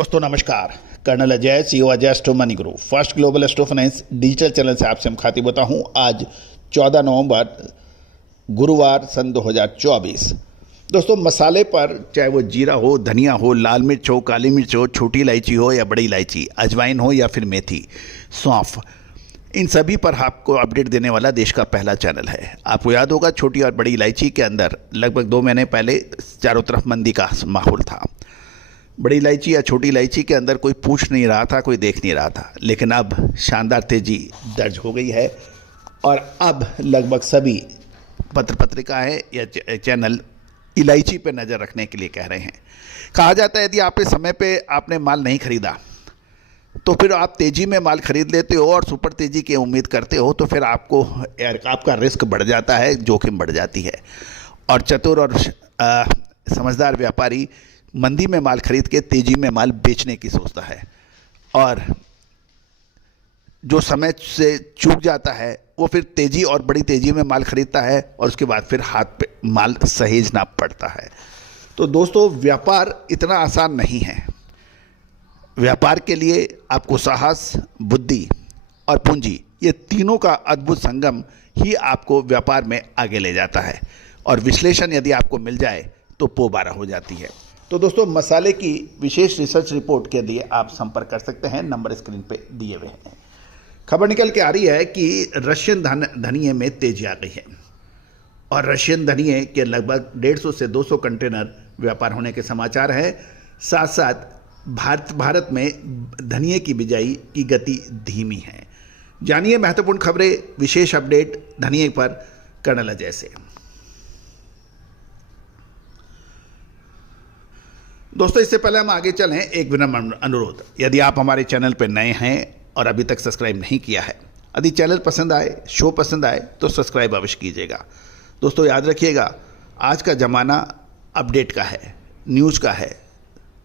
दोस्तों नमस्कार। Colonel Ajay, CEO Ajay Astro Money Group First Global Astro Finance digital channel से आपसे मुखातिब होता हूं। आज 14 नवंबर गुरुवार सन 2024। दोस्तों मसाले पर, चाहे वो जीरा हो, धनिया हो, लाल मिर्च हो, काली मिर्च हो, छोटी इलायची हो या बड़ी इलायची, अजवाइन हो या फिर मेथी, सौंफ, इन सभी पर आपको अपडेट देने वाला देश का पहला चैनल है। आपको याद होगा छोटी और बड़ी इलायची के अंदर लगभग 2 महीने पहले चारों तरफ मंदी का माहौल था। बड़ी इलायची या छोटी इलायची के अंदर कोई पूछ नहीं रहा था, कोई देख नहीं रहा था, लेकिन अब शानदार तेजी दर्ज हो गई है और अब लगभग सभी पत्रिकाएं या चैनल इलायची पे नज़र रखने के लिए कह रहे हैं। कहा जाता है यदि आपने समय पे आपने माल नहीं खरीदा तो फिर आप तेज़ी में माल खरीद लेते हो और सुपर तेज़ी की उम्मीद करते हो तो फिर आपका रिस्क बढ़ जाता है, जोखिम बढ़ जाती है। और चतुर और समझदार व्यापारी मंदी में माल खरीद के तेज़ी में माल बेचने की सोचता है, और जो समय से चूक जाता है वो फिर तेज़ी और बड़ी तेज़ी में माल खरीदता है और उसके बाद फिर हाथ पे माल सहेजना पड़ता है। तो दोस्तों व्यापार इतना आसान नहीं है। व्यापार के लिए आपको साहस, बुद्धि और पूंजी, ये तीनों का अद्भुत संगम ही आपको व्यापार में आगे ले जाता है, और विश्लेषण यदि आपको मिल जाए तो पोबारा हो जाती है। तो दोस्तों मसाले की विशेष रिसर्च रिपोर्ट के लिए आप संपर्क कर सकते हैं, नंबर स्क्रीन पे दिए हुए हैं। खबर निकल के आ रही है कि रशियन धनिये में तेजी आ गई है और रशियन धनिये के लगभग 150 से 200 कंटेनर व्यापार होने के समाचार हैं। साथ साथ भारत में धनिये की बिजाई की गति धीमी है। जानिए महत्वपूर्ण खबरें, विशेष अपडेट धनिये पर कर्नल अजय से। दोस्तों इससे पहले हम आगे चलें, एक विनम्र अनुरोध, यदि आप हमारे चैनल पर नए हैं और अभी तक सब्सक्राइब नहीं किया है, यदि चैनल पसंद आए, शो पसंद आए तो सब्सक्राइब अवश्य कीजिएगा। दोस्तों याद रखिएगा, आज का ज़माना अपडेट का है, न्यूज़ का है,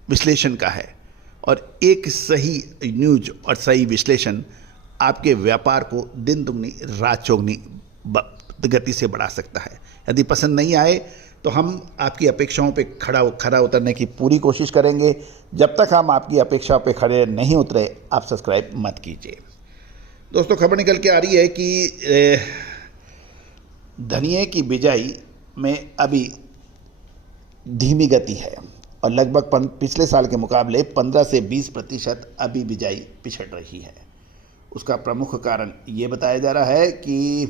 विश्लेषण का है, और एक सही न्यूज़ और सही विश्लेषण आपके व्यापार को दिन दुगनी रात चौगनी गति से बढ़ा सकता है। यदि पसंद नहीं आए तो हम आपकी अपेक्षाओं पे खरा उतरने की पूरी कोशिश करेंगे। जब तक हम आपकी अपेक्षा पे खड़े नहीं उतरे, आप सब्सक्राइब मत कीजिए। दोस्तों खबर निकल के आ रही है कि धनिये की बिजाई में अभी धीमी गति है और लगभग पिछले साल के मुकाबले 15 से 20% अभी बिजाई पिछड़ रही है। उसका प्रमुख कारण ये बताया जा रहा है कि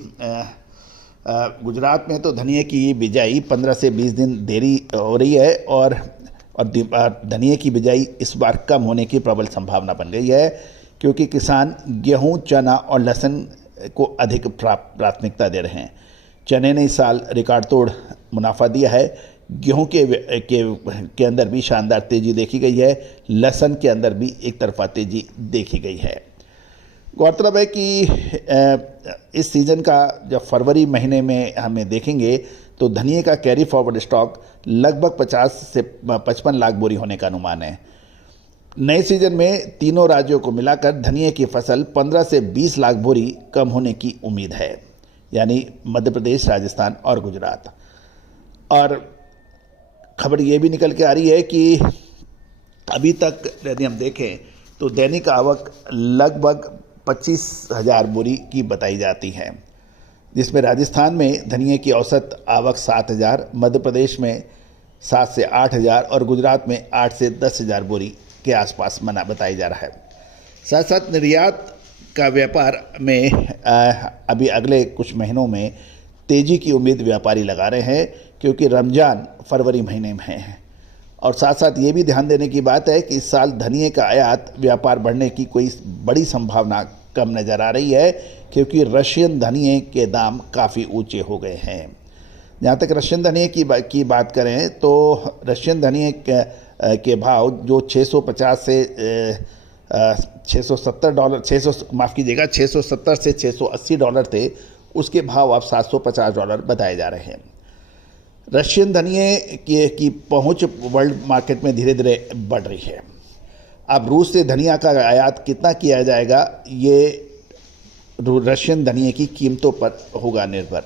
गुजरात में तो धनिये की बिजाई 15 से 20 दिन देरी हो रही है और धनिये की बिजाई इस बार कम होने की प्रबल संभावना बन गई है, क्योंकि किसान गेहूं, चना और लहसुन को अधिक प्राथमिकता दे रहे हैं। चने ने इस साल रिकॉर्ड तोड़ मुनाफा दिया है। गेहूं के अंदर भी शानदार तेज़ी देखी गई है। लहसुन के अंदर भी एक तरफा तेज़ी देखी गई है। गौरतलब है कि इस सीज़न का जब फरवरी महीने में हमें देखेंगे तो धनिये का कैरी फॉरवर्ड स्टॉक लगभग 50 से 55 लाख बोरी होने का अनुमान है। नए सीज़न में तीनों राज्यों को मिलाकर धनिये की फसल 15 से 20 लाख बोरी कम होने की उम्मीद है, यानी मध्य प्रदेश, राजस्थान और गुजरात। और खबर ये भी निकल के आ रही है कि अभी तक यदि हम देखें तो दैनिक आवक लगभग 25,000 बोरी की बताई जाती है, जिसमें राजस्थान में धनिये की औसत आवक 7,000, मध्य प्रदेश में 7 से 8,000 और गुजरात में 8 से 10,000 बोरी के आसपास बताया जा रहा है। साथ साथ निर्यात का व्यापार में अभी अगले कुछ महीनों में तेज़ी की उम्मीद व्यापारी लगा रहे हैं, क्योंकि रमज़ान फरवरी महीने में है। और साथ साथ ये भी ध्यान देने की बात है कि इस साल धनिये का आयात व्यापार बढ़ने की कोई बड़ी संभावना कम नज़र आ रही है, क्योंकि रशियन धनिये के दाम काफ़ी ऊंचे हो गए हैं। जहाँ तक रशियन धनिये की बात करें तो रशियन धनिये के भाव जो 650 से 670 डॉलर 670 से 680 डॉलर थे, उसके भाव अब 750 डॉलर बताए जा रहे हैं। रशियन धनिये की पहुंच वर्ल्ड मार्केट में धीरे धीरे बढ़ रही है। अब रूस से धनिया का आयात कितना किया जाएगा, ये रशियन धनिये की कीमतों पर होगा निर्भर।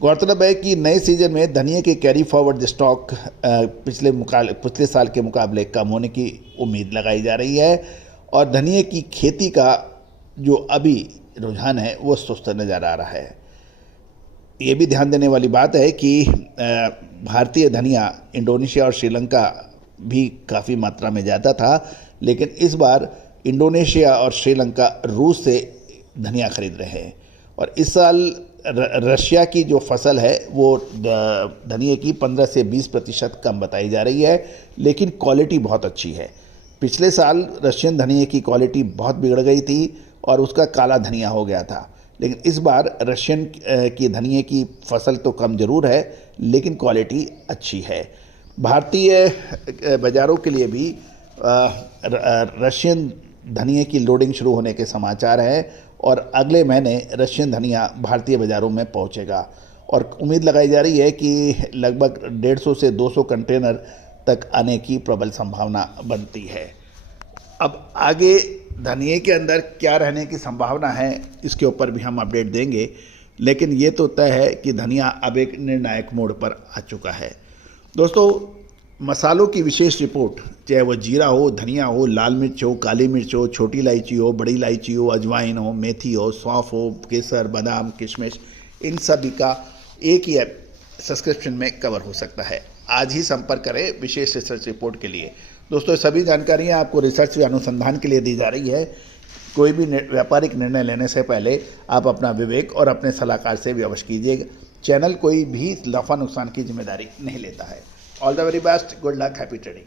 गौरतलब है कि नए सीजन में धनिया के कैरी फॉरवर्ड स्टॉक पिछले साल के मुकाबले कम होने की उम्मीद लगाई जा रही है और धनिया की खेती का जो अभी रुझान है वो सुस्त नज़र आ रहा है। ये भी ध्यान देने वाली बात है कि भारतीय धनिया इंडोनेशिया और श्रीलंका भी काफ़ी मात्रा में ज़्यादा था, लेकिन इस बार इंडोनेशिया और श्रीलंका रूस से धनिया खरीद रहे हैं और इस साल रशिया की जो फसल है वो धनिया की 15 से 20% कम बताई जा रही है, लेकिन क्वालिटी बहुत अच्छी है। पिछले साल रशियन धनिया की क्वालिटी बहुत बिगड़ गई थी और उसका काला धनिया हो गया था, लेकिन इस बार रशियन की धनिया की फसल तो कम ज़रूर है लेकिन क्वालिटी अच्छी है। भारतीय बाज़ारों के लिए भी रशियन धनिया की लोडिंग शुरू होने के समाचार हैं और अगले महीने रशियन धनिया भारतीय बाज़ारों में पहुंचेगा और उम्मीद लगाई जा रही है कि लगभग 150 से 200 कंटेनर तक आने की प्रबल संभावना बनती है। अब आगे धनिया के अंदर क्या रहने की संभावना है इसके ऊपर भी हम अपडेट देंगे, लेकिन ये तो तय है कि धनिया अब एक निर्णायक मोड़ पर आ चुका है। दोस्तों, मसालों की विशेष रिपोर्ट, चाहे वो जीरा हो, धनिया हो, लाल मिर्च हो, काली मिर्च हो, छोटी इलायची हो, बड़ी इलायची हो, अजवाइन हो, मेथी हो, सौंफ हो, केसर, बादाम, किशमिश, इन सभी का एक ही सब्सक्रिप्शन में कवर हो सकता है। आज ही संपर्क करें विशेष रिसर्च रिपोर्ट के लिए। दोस्तों, सभी जानकारियाँ आपको रिसर्च या अनुसंधान के लिए दी जा रही है। कोई भी व्यापारिक निर्णय लेने से पहले आप अपना विवेक और अपने सलाहकार से विमर्श कीजिएगा। चैनल कोई भी नफा नुकसान की जिम्मेदारी नहीं लेता है। All the very best, good luck, happy trading.